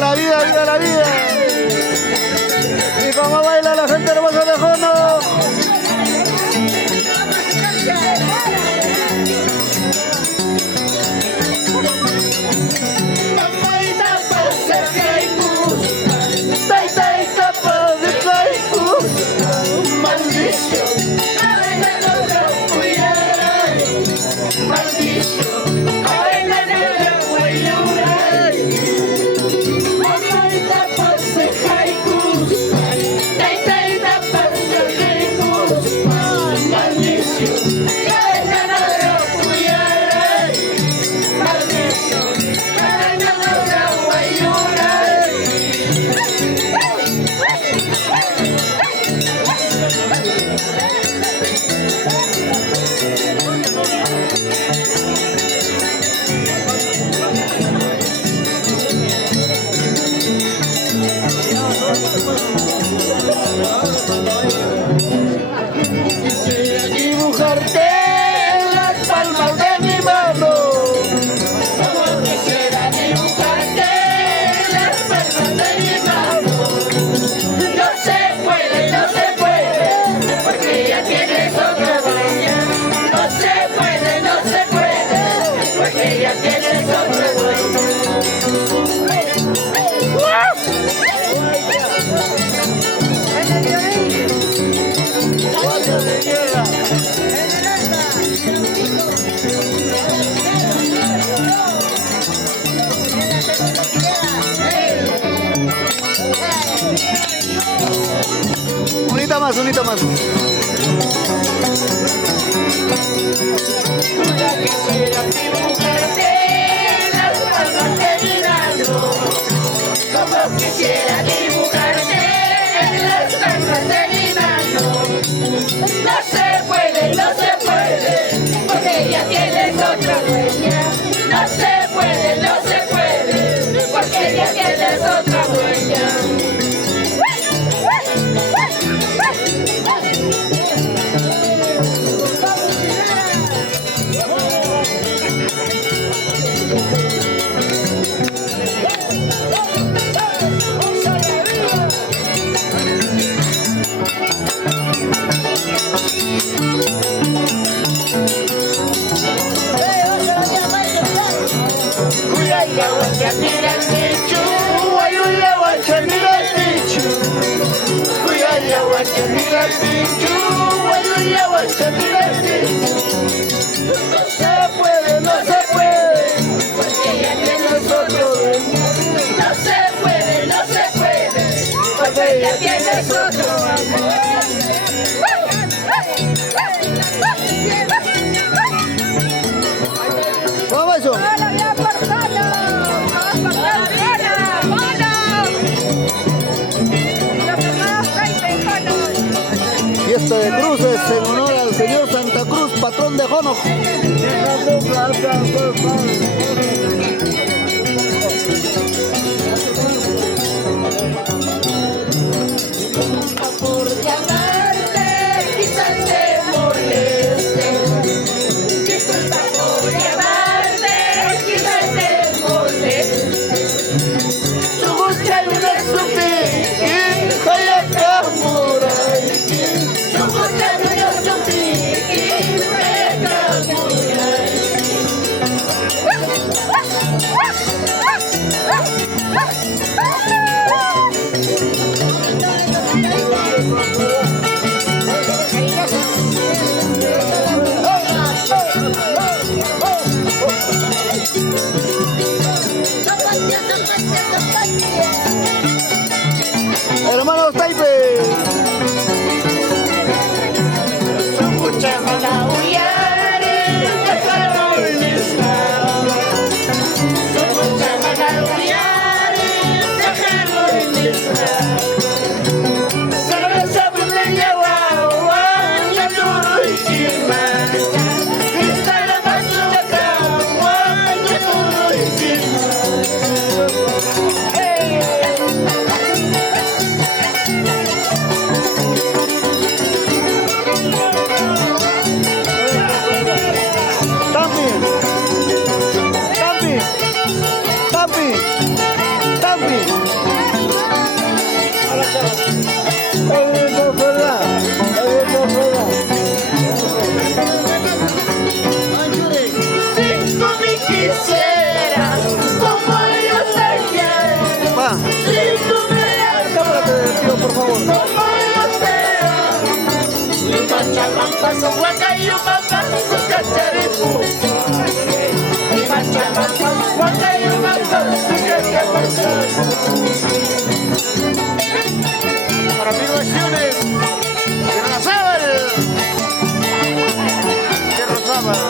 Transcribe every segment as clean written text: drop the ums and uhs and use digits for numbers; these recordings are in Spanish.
la vida, viva la vida. Y como baila la gente hermosa de Jono. Unita más. Quisiera dibujarte las palmas de mi mano, como quisiera dibujarte las palmas de mi mano. No se puede, porque ya tienes otra dueña. No se puede, porque ya tienes otra dueña. No se puede, porque ya tienes otro dueño. No se puede, porque ya tienes otro amor. Vamos eso. Fiesta de cruces en honor al señor Santa Cruz, patrón de Jono. Por llamarte, quizás te moleste. Disculpa por llamarte, quizás te moleste. Tu busca una supiqui, joya camuray. Tu busca una supiqui, joya camuray. Hermanos Taipe. paso huacayo mamá, cacharipu. Y marcha mamá, huacayo mamá, para mil versiones, de Rosábal. De Rosábal.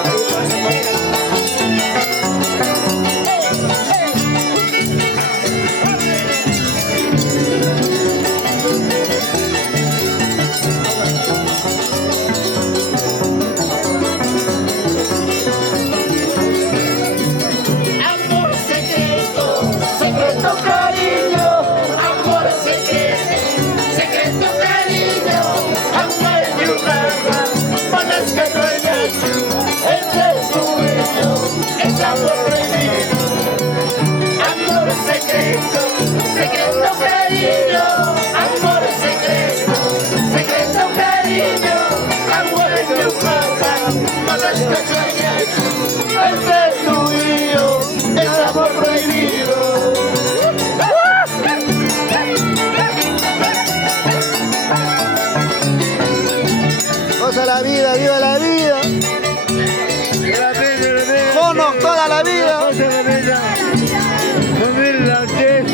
Secreto cariño, amor secreto, secreto cariño, amor en tu cama, malas que sueñas, entre tú y yo, es amor prohibido. Goza la vida, viva la vida. Mono, toda la vida. Familia Artés.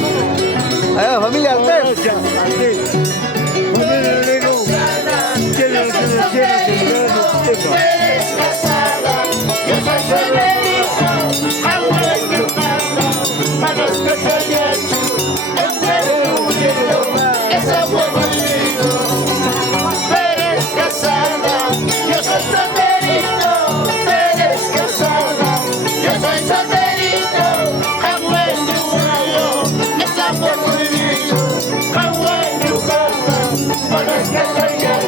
Familia Artés. Familia Artés. Eres casada, yo soy Federico, amor en tu cama, manos que sueñas, entre tú y yo, es amor prohibido. Eres casada, yo soy solterito, eres casada, yo soy solterito, amor en tu cama, es amor prohibido. Amor en tu cama, manos que sueñas.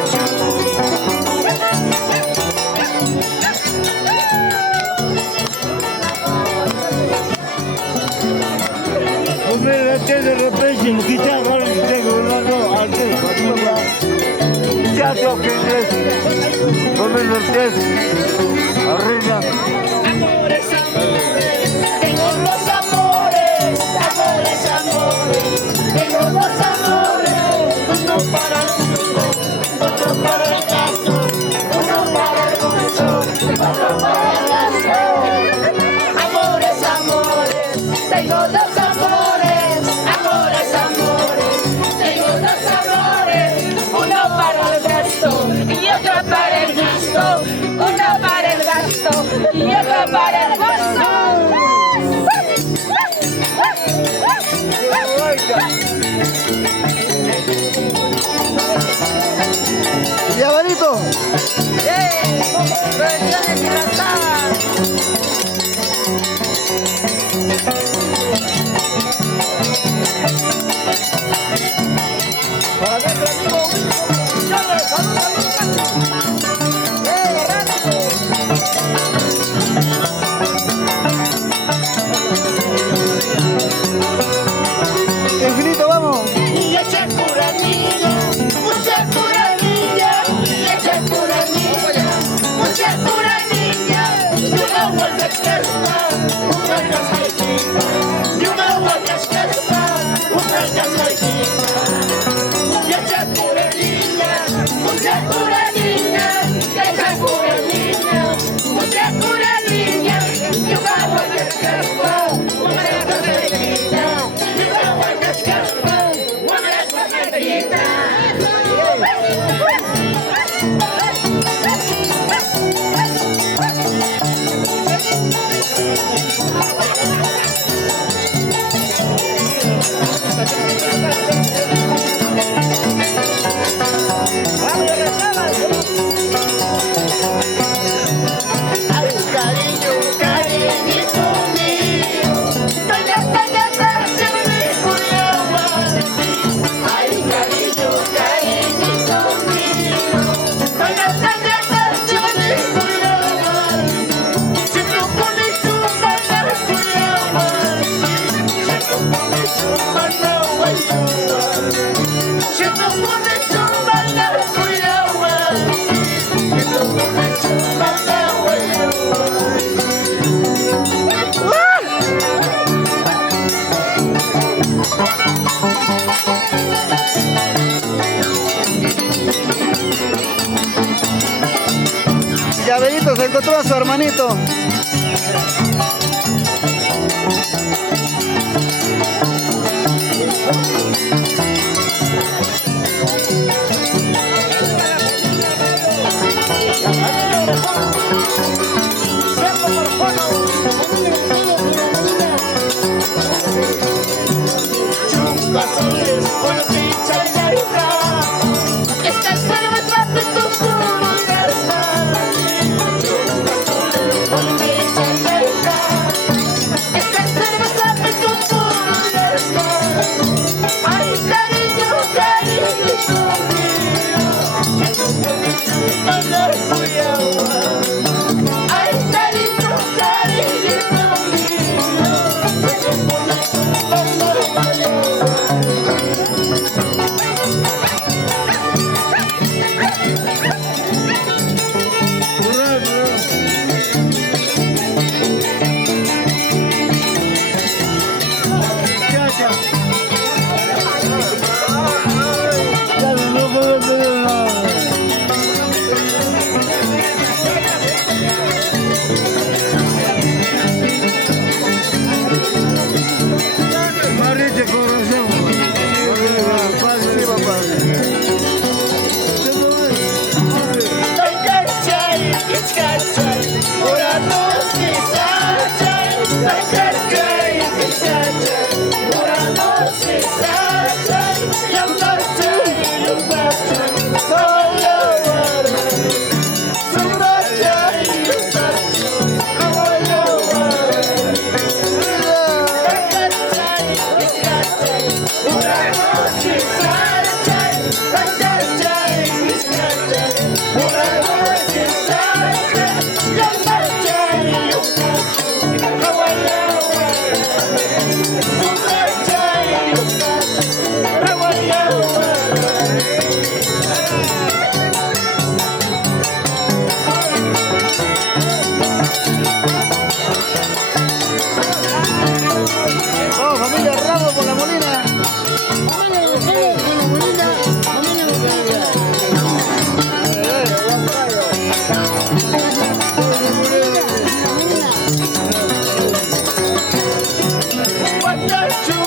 Familia Artés de repente, quizás ahora tengo un lado Artés. Teatro que inglés. Familia Artés. Arriba. Amores, amores, tengo los amores, amores, amores, tengo los amores, uno para el gusto, otro para el gasto, uno para el gusto, otro para el gasto. Amores, amores, tengo dos amores, amores, amores, tengo dos amores, uno para el gasto y otro para el gasto, uno para el gasto y otro para el gozo. Diablito. Versiones enlatadas. Para nuestro amigo Wilson. Salud, salud, Infinito, vamos. leche pura niña, mucha pura niña, leche pura niña, mucha pura niña. You know what that's casta, una casquetita. You know what that's casta, una casquetita. Leche pura niña, mucha pura niña, leche pura niña, mucha pura niña. You know what that's casta, una casquetita. You know what that's casta, una casquetita. Se encontró a su hermanito. What